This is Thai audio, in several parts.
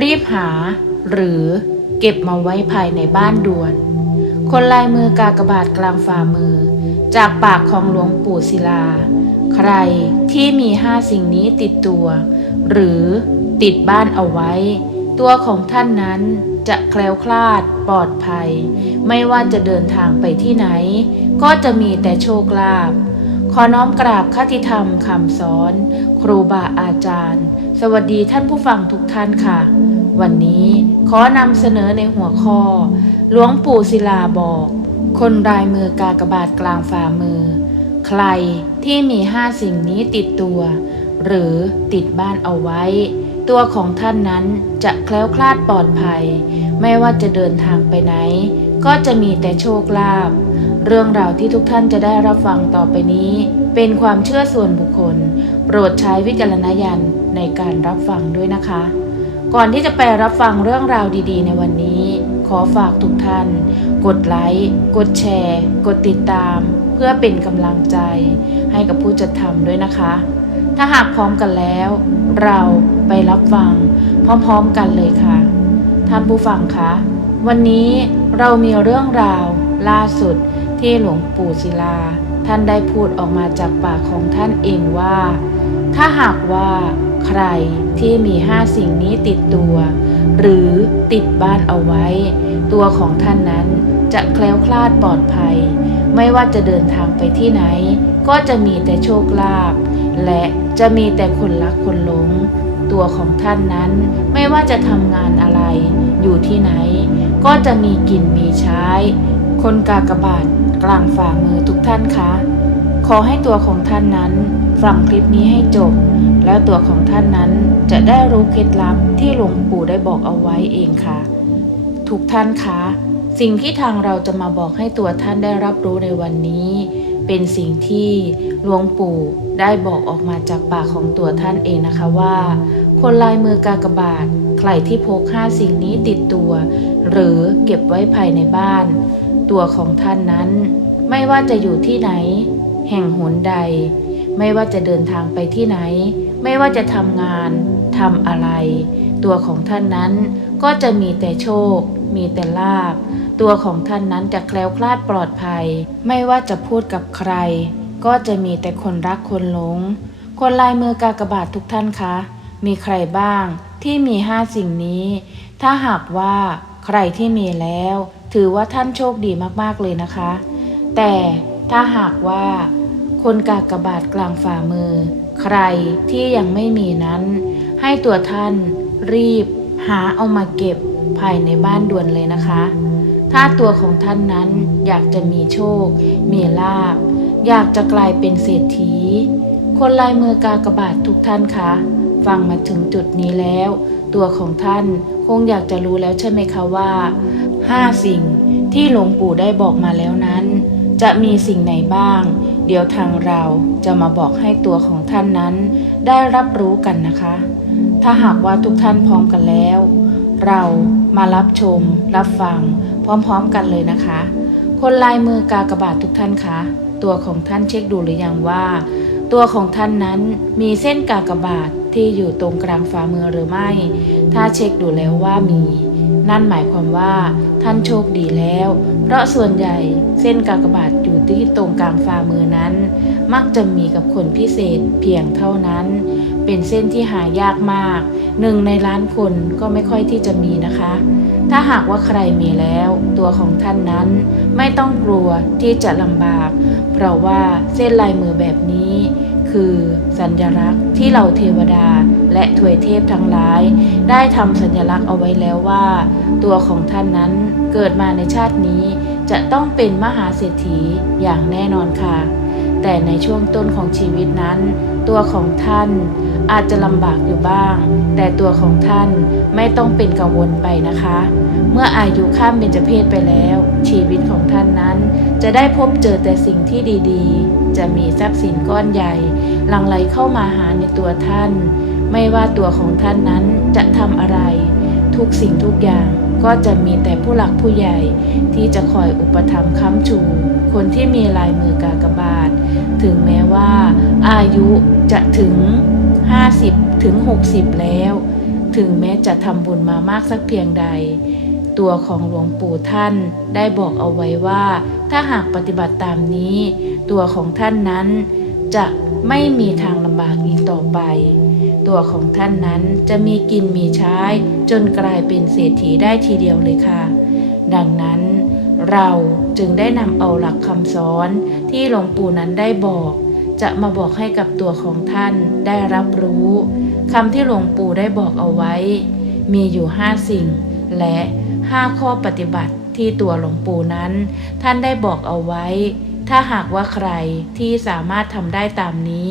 รีบหา หรือเก็บมาไว้ภายในบ้านด่วน คนลายมือกากบาทกลางฝ่ามือ จากปากของหลวงปู่ศิลา ใครที่มีห้าสิ่งนี้ติดตัว หรือติดบ้านเอาไว้ ตัวของท่านนั้นจะแคล้วคลาดปลอดภัย ไม่ว่าจะเดินทางไปที่ไหน ก็จะมีแต่โชคลาภ ขอน้อมกราบคติธรรมคำสอน ครูบาอาจารย์ สวัสดีท่านผู้ฟังทุกท่านค่ะ วันนี้ขอนำเสนอในหัวข้อ หลวงปู่ศิลาบอก คนรายมือกากบาทกลางฝ่ามือ ใครที่มีห้าสิ่งนี้ติดตัว หรือติดบ้านเอาไว้ ตัวของท่านนั้นจะแคล้วคลาดปลอดภัย ไม่ว่าจะเดินทางไปไหน ก็จะมีแต่โชคลาภ เรื่องราวที่ทุกท่านจะได้รับฟังต่อไปนี้ เป็นความเชื่อส่วนบุคคล โปรดใช้วิจารณญาณในการรับฟังด้วยนะคะ ก่อนที่จะไปรับฟังเรื่องราวดีๆ ในวันนี้ ขอฝากทุกท่าน กดไลค์ กดแชร์ กดติดตาม เพื่อเป็นกำลังใจ ให้กับผู้จัดทำด้วยนะคะ ถ้าหากพร้อมกันแล้ว เราไปรับฟัง พร้อมๆกันเลยค่ะ ท่านผู้ฟังคะวันนี้เรามีเรื่องราวล่าสุด ที่หลวงปู่ศิลา ท่านได้พูดออกมาจากปากของท่านเองว่า ถ้าหากว่าใครที่มีห้าสิ่งนี้ติดตัว หรือติดบ้านเอาไว้ ตัวของท่านนั้นจะแคล้วคลาดปลอดภัย ไม่ว่าจะเดินทางไปที่ไหน ก็จะมีแต่โชคลาภและจะมีแต่คนรักคนหลง ตัวของท่านนั้นไม่ว่าจะทำงานอะไร อยู่ที่ไหน ก็จะมีกินมีใช้ คนกากบาท กลางฝ่ามือทุกท่านคะ ขอให้ตัวของท่านนั้น ฟังคลิปนี้ให้จบ แล้วตัวของท่านนั้นจะได้รู้เคล็ดลับที่หลวงปู่ได้บอกเอาไว้เองค่ะ ทุกท่านคะ สิ่งที่ทางเราจะมาบอกให้ตัวท่านได้รับรู้ในวันนี้ เป็นสิ่งที่หลวงปู่ได้บอกออกมาจากปากของตัวท่านเองนะคะว่า คนลายมือกากบาทใครที่พกห้าสิ่งนี้ติดตัว หรือเก็บไว้ภายในบ้าน ตัวของท่านนั้น ไม่ว่าจะอยู่ที่ไหน แห่งหนใด ไม่ว่าจะเดินทางไปที่ไหน ไม่ว่าจะทำงานทำอะไร ตัวของท่านนั้นก็จะมีแต่โชค มีแต่ลาบ ตัวของท่านนั้นจะแคล้วคลาดปลอดภัย ไม่ว่าจะพูดกับใคร ก็จะมีแต่คนรักคนหลง คนลายมือกากบาททุกท่านคะ มีใครบ้างที่มีห้าสิ่งนี้ ถ้าหากว่าใครที่มีแล้ว ถือว่าท่านโชคดีมากๆเลยนะคะ แต่ถ้าหากว่าคนกากบาทกลางฝ่ามือ ใครที่ยังไม่มีนั้น ให้ตัวท่านรีบหาเอามาเก็บภายในบ้านด่วนเลยนะคะ ถ้าตัวของท่านนั้นอยากจะมีโชค มีลาบ อยากจะกลายเป็นเศรษฐี คนลายมือกากบาททุกท่านคะ ฟังมาถึงจุดนี้แล้ว ตัวของท่าน คงอยากจะรู้แล้วใช่ไหมคะว่าห้าสิ่งที่หลวงปู่ได้บอกมาแล้วนั้น จะมีสิ่งไหนบ้าง เดี๋ยวทางเราจะมาบอกให้ตัวของท่านนั้น ได้รับรู้กันนะคะ ถ้าหากว่าทุกท่านพร้อมกันแล้ว เรามารับชม รับฟัง พร้อมๆกันเลยนะคะ คนลายมือกากบาททุกท่านคะตัวของท่านเช็คดูหรือยังว่า ตัวของท่านนั้นมีเส้นกากบาท ที่อยู่ตรงกลางฝ่ามือหรือไม่ ถ้าเช็คดูแล้วว่ามี นั่นหมายความว่าท่านโชคดีแล้ว เพราะส่วนใหญ่เส้นกากบาทอยู่ที่ตรงกลางฝ่ามือนั้น มักจะมีกับคนพิเศษเพียงเท่านั้น เป็นเส้นที่หายากมาก หนึ่งในล้านคนก็ไม่ค่อยที่จะมีนะคะ ถ้าหากว่าใครมีแล้ว ตัวของท่านนั้นไม่ต้องกลัวที่จะลำบาก เพราะว่าเส้นลายมือแบบนี้ คือ สัญลักษณ์ที่เหล่าเทวดาและถวยเทพทั้งหลาย ได้ทำสัญลักษณ์เอาไว้แล้วว่า ตัวของท่านนั้นเกิดมาในชาตินี้ จะต้องเป็นมหาเศรษฐีอย่างแน่นอนค่ะ แต่ในช่วงต้นของชีวิตนั้น ตัวของท่านอาจจะลำบากอยู่บ้าง แต่ตัวของท่านไม่ต้องเป็นกังวลไปนะคะ เมื่ออายุข้ามเบญจเพศไปแล้ว ชีวิตของท่านนั้น จะได้พบเจอแต่สิ่งที่ดีๆ จะมีทรัพย์สินก้อนใหญ่หลั่งไหลเข้ามาหาในตัวท่าน ไม่ว่าตัวของท่านนั้นจะทำอะไร ทุกสิ่งทุกอย่าง ก็จะมีแต่ผู้หลักผู้ใหญ่ที่จะคอยอุปถัมภ์ค้ำชู คนที่มีลายมือกากบาท ถึงแม้ว่า อายุจะถึง 50 ถึง 60 แล้ว ถึงแม้จะทำบุญมามากสักเพียงใด ตัวของหลวงปู่ท่านได้บอกเอาไว้ว่า ถ้าหากปฏิบัติตามนี้ ตัวของท่านนั้น จะไม่มีทางลำบากอีกต่อไป ตัวของท่านนั้นจะมีกินมีใช้จนกลายเป็นเศรษฐีได้ทีเดียวเลยค่ะ ดังนั้นเราจึงได้นำเอาหลักคำสอนที่หลวงปู่นั้นได้บอก จะมาบอกให้กับตัวของท่านได้รับรู้คำที่หลวงปู่ได้บอกเอาไว้ มีอยู่ห้าสิ่ง และห้าข้อปฏิบัติที่ตัวหลวงปู่นั้น ท่านได้บอกเอาไว้ ถ้าหากว่าใครที่สามารถทำได้ตามนี้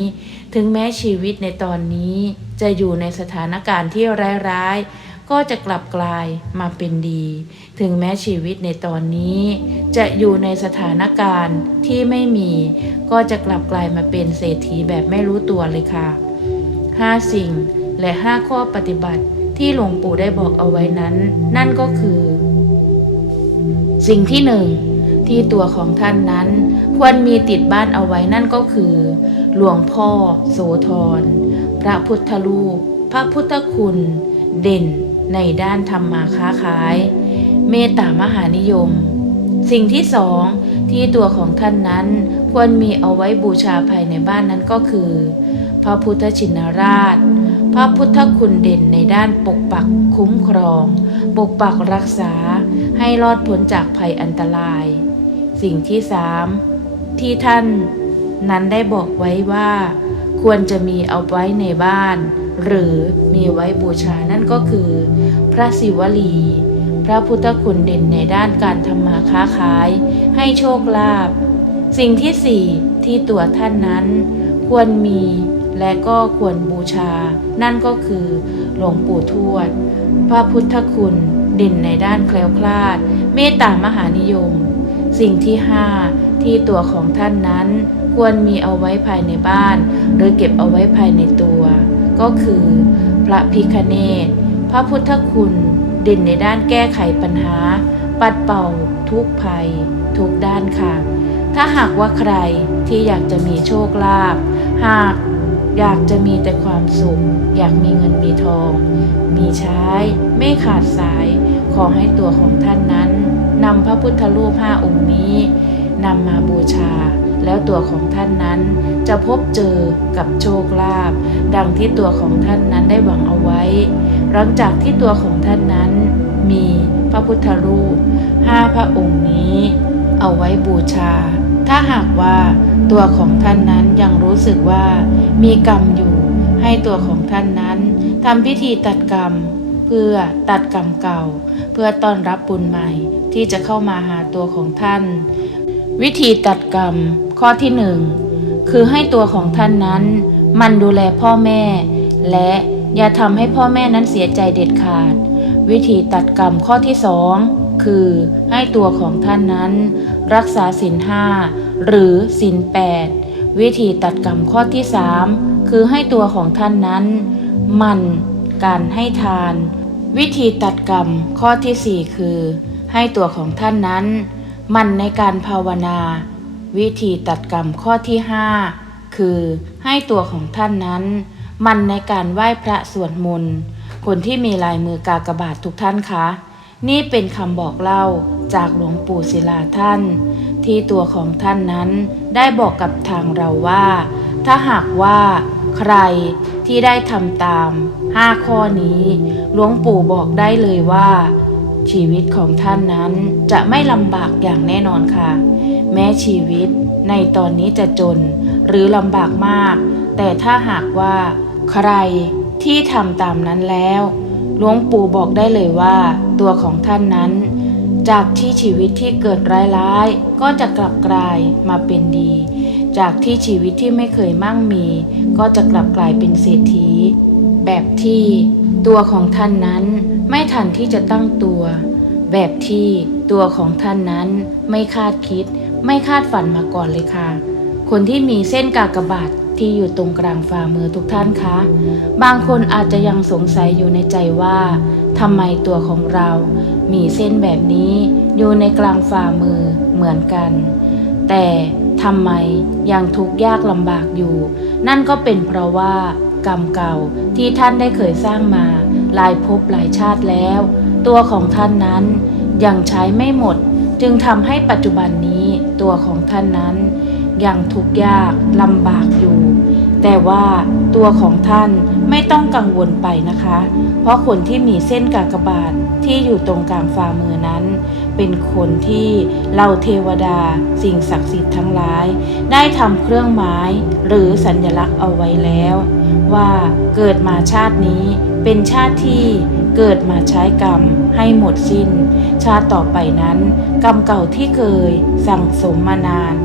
ถึงแม้ชีวิตในตอนนี้จะอยู่ในสถานการณ์ที่ร้ายๆ ก็จะกลับกลายมาเป็นดี ถึงแม้ชีวิตในตอนนี้ จะอยู่ในสถานการณ์ที่ไม่มี ก็จะกลับกลายมาเป็นเศรษฐีแบบไม่รู้ตัวเลยค่ะห้าสิ่งและห้าข้อปฏิบัติที่หลวงปู่ได้บอกเอาไว้นั้น นั่นก็คือ สิ่งที่หนึ่ง ที่ตัวของท่านนั้น ควรมีติดบ้านเอาไว้นั่นก็คือ หลวงพ่อ โสธร พระพุทธรูป พระพุทธคุณ เด่นในด้านธรรมาค้าขาย เมตตามหานิยม สิ่งที่สองที่ตัวของท่านนั้นควรมีเอาไว้บูชาภายในบ้านนั้นก็คือ พระพุทธชินราช พระพุทธคุณเด่นในด้านปกปักคุ้มครอง ปกปักรักษาให้รอดพ้นจากภัยอันตราย สิ่งที่สามที่ท่านนั้นได้บอกไว้ว่า ควรจะมีเอาไว้ในบ้าน หรือมีไว้บูชานั่นก็คือ พระศิวลี พระพุทธคุณเด่นในด้านการทำมาค้าขาย ให้โชคลาภสิ่งที่สี่ที่ตัวท่านนั้น ควรมีและก็ควรบูชา นั่นก็คือหลวงปู่ทวด พระพุทธคุณเด่นในด้านแคล้วคลาด เมตตามหานิยม สิ่งที่ห้าที่ตัวของท่านนั้นควรมีเอาไว้ภายในบ้าน หรือเก็บเอาไว้ภายในตัว ก็คือ พระพิคเนตพระพุทธคุณเด่นในด้านแก้ไขปัญหา ปัดเป่า ทุกภัย ทุกด้านค่ะ ถ้าหากว่าใครที่อยากจะมีโชคลาภหากอยากจะมีแต่ความสุข อยากมีเงินมีทอง มีใช้ไม่ขาดสาย ขอให้ตัวของท่านนั้น นำพระพุทธรูปห้าองค์นี้นำมาบูชา แล้วตัวของท่านนั้นจะพบเจอกับโชคลาภดังที่ตัวของท่านนั้นได้หวังเอาไว้ หลังจากที่ตัวของท่านนั้นมีพระพุทธรูปห้าพระองค์นี้ เอาไว้บูชา ถ้าหากว่าตัวของท่านนั้นยังรู้สึกว่ามีกรรมอยู่ให้ตัวของท่านนั้นทำพิธีตัดกรรม เพื่อตัดกรรมเก่า เพื่อต้อนรับบุญใหม่ที่จะเข้ามาหาตัวของท่าน วิธีตัดกรรมข้อที่หนึ่งคือให้ตัวของท่านนั้นมันดูแลพ่อแม่ และอย่าทำให้พ่อแม่นั้นเสียใจเด็ดขาด วิธีตัดกรรมข้อที่สองคือให้ตัวของท่านนั้น รักษาศีลห้าหรือศีลแปดวิธีตัดกรรมข้อที่สามคือให้ตัวของท่านนั้น มัน การให้ทาน วิธีตัดกรรมข้อที่สี่คือ ให้ตัวของท่านนั้น มันในการภาวนา วิธีตัดกรรมข้อที่ห้าคือให้ตัวของท่านนั้น มันในการไหว้พระสวดมนต์คนที่มีลายมือกากบาททุกท่านคะนี่เป็นคำบอกเล่าจากหลวงปู่ศิลาท่าน ที่ตัวของท่านนั้นได้บอกกับทางเราว่า ถ้าหากว่าใคร ที่ได้ทำตามห้าข้อนี้ หลวงปู่บอกได้เลยว่า ชีวิตของท่านนั้นจะไม่ลำบากอย่างแน่นอนค่ะ แม้ชีวิตในตอนนี้จะจนหรือลำบากมาก แต่ถ้าหากว่า ใครที่ทำตามนั้นแล้ว หลวงปู่บอกได้เลยว่า ตัวของท่านนั้น จากที่ชีวิตที่เกิดร้ายๆก็จะกลับกลายมาเป็นดี จากที่ชีวิตที่ไม่เคยมั่งมี ก็จะกลับกลายเป็นเศรษฐี แบบที่ตัวของท่านนั้นไม่ทันที่จะตั้งตัว แบบที่ตัวของท่านนั้นไม่คาดคิด ไม่คาดฝันมาก่อนเลยค่ะ คนที่มีเส้นกากบาทที่อยู่ตรงกลางฝ่ามือทุกท่านคะ บางคนอาจจะยังสงสัยอยู่ในใจว่าทำไมตัวของเรา มีเส้นแบบนี้อยู่ในกลางฝ่ามือเหมือนกัน แต่ ทำไมยังทุกข์ยากลำบากอยู่ นั่นก็เป็นเพราะว่ากรรมเก่าที่ท่านได้เคยสร้างมาหลายภพหลายชาติแล้ว ตัวของท่านนั้นยังใช้ไม่หมด จึงทำให้ปัจจุบันนี้ตัวของท่านนั้นยังทุกข์ยากลำบากอยู่ แต่ว่าตัวของท่านไม่ต้องกังวลไปนะคะ เพราะคนที่มีเส้นกากบาทที่อยู่ตรงกลางฝ่ามือนั้น เป็นคนที่เราเทวดาสิ่งศักดิ์สิทธิ์ทั้งหลาย ได้ทำเครื่องหมายหรือสัญลักษณ์เอาไว้แล้ว ว่าเกิดมาชาตินี้เป็นชาติที่เกิดมาใช้กรรมให้หมดสิ้น ชาติต่อไปนั้น กรรมเก่าที่เคยสั่งสมมานาน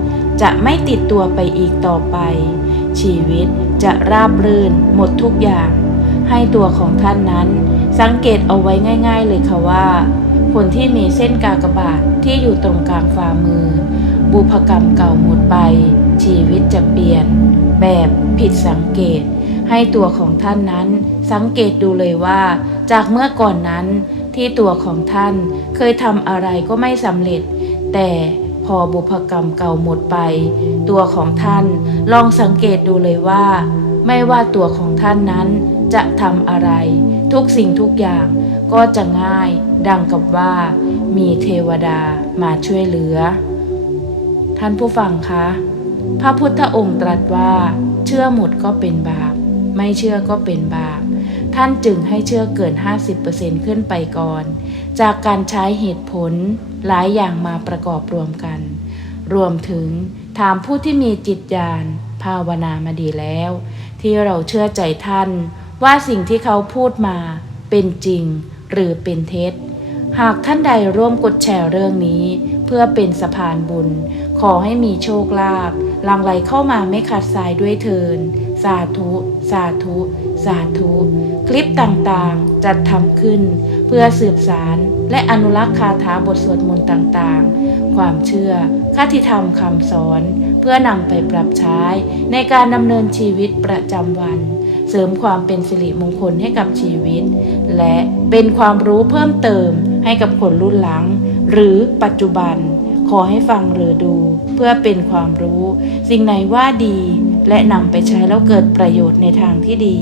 จะไม่ติดตัวไปอีกต่อไป ชีวิตจะราบรื่นหมดทุกอย่าง ให้ตัวของท่านนั้น สังเกตเอาไว้ง่าย ๆ เลยค่ะว่า คนที่มีเส้นกากบาทที่อยู่ตรงกลางฝ่ามือ บุพกรรมเก่าหมดไป ชีวิตจะเปลี่ยน แบบผิดสังเกต ให้ตัวของท่านนั้น สังเกตดูเลยว่า จากเมื่อก่อนนั้นที่ตัวของท่านเคยทำอะไรก็ไม่สำเร็จ แต่ พอบุพกรรมเก่าหมดไป ตัวของท่านลองสังเกตดูเลยว่า ไม่ว่าตัวของท่านนั้นจะทำอะไร ทุกสิ่งทุกอย่างก็จะง่าย ดังกับว่า มีเทวดามาช่วยเหลือ ท่านผู้ฟังคะ พระพุทธองค์ตรัสว่า เชื่อหมดก็เป็นบาป ไม่เชื่อก็เป็นบาป ท่านจึงให้เชื่อเกิน 50%ขึ้นไปก่อน จากการใช้เหตุผลหลายอย่างมาประกอบรวมกัน รวมถึงถามผู้ที่มีจิตญาณภาวนามาดีแล้ว ที่เราเชื่อใจท่าน ว่าสิ่งที่เขาพูดมาเป็นจริงหรือเป็นเท็จ หากท่านใดร่วมกดแชร์เรื่องนี้ เพื่อเป็นสะพานบุญ ขอให้มีโชคลาภลังไหลเข้ามาไม่ขาดสายด้วยเทิน สาธุ สาธุ สาธุ คลิปต่างๆ จัดทำขึ้น เพื่อสืบสารและอนุรักษ์คาถาบทสวดมนต์ต่างๆ ความเชื่อคติธรรมคำสอน เพื่อนำไปปรับใช้ในการดำเนินชีวิตประจำวัน เสริมความเป็นสิริมงคลให้กับชีวิต และเป็นความรู้เพิ่มเติมให้กับคนรุ่นหลัง หรือปัจจุบัน ขอให้ฟังหรือดู เพื่อเป็นความรู้ สิ่งไหนว่าดี และนำไปใช้แล้วเกิดประโยชน์ในทางที่ดี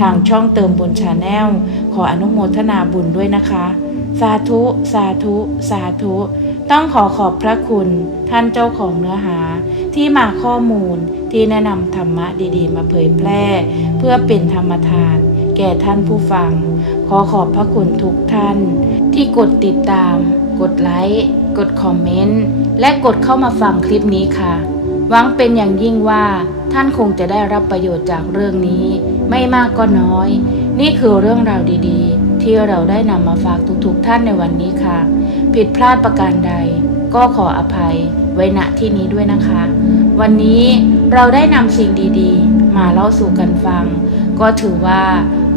ทางช่องเติมบุญชาแนลขออนุโมทนาบุญด้วยนะคะ สาธุ สาธุ สาธุ ต้องขอขอบพระคุณ ท่านเจ้าของเนื้อหา ที่มาข้อมูลที่แนะนำธรรมะดีๆ มาเผยแพร่ เพื่อเป็นธรรมทาน แก่ท่านผู้ฟัง ขอขอบพระคุณทุกท่าน ที่กดติดตาม กดไลค์ กดคอมเมนต์ และกดเข้ามาฟังคลิปนี้ค่ะ หวังเป็นอย่างยิ่งว่าท่านคงจะได้รับประโยชน์จากเรื่องนี้ ไม่มากก็น้อย นี่คือเรื่องราวดีๆ ที่เราได้นำมาฝากทุกๆท่านในวันนี้ค่ะ ผิดพลาดประการใด ก็ขออภัยไว้ณที่นี้ด้วยนะคะ วันนี้เราได้นำสิ่งดีๆ มาเล่าสู่กันฟัง ก็ถือว่า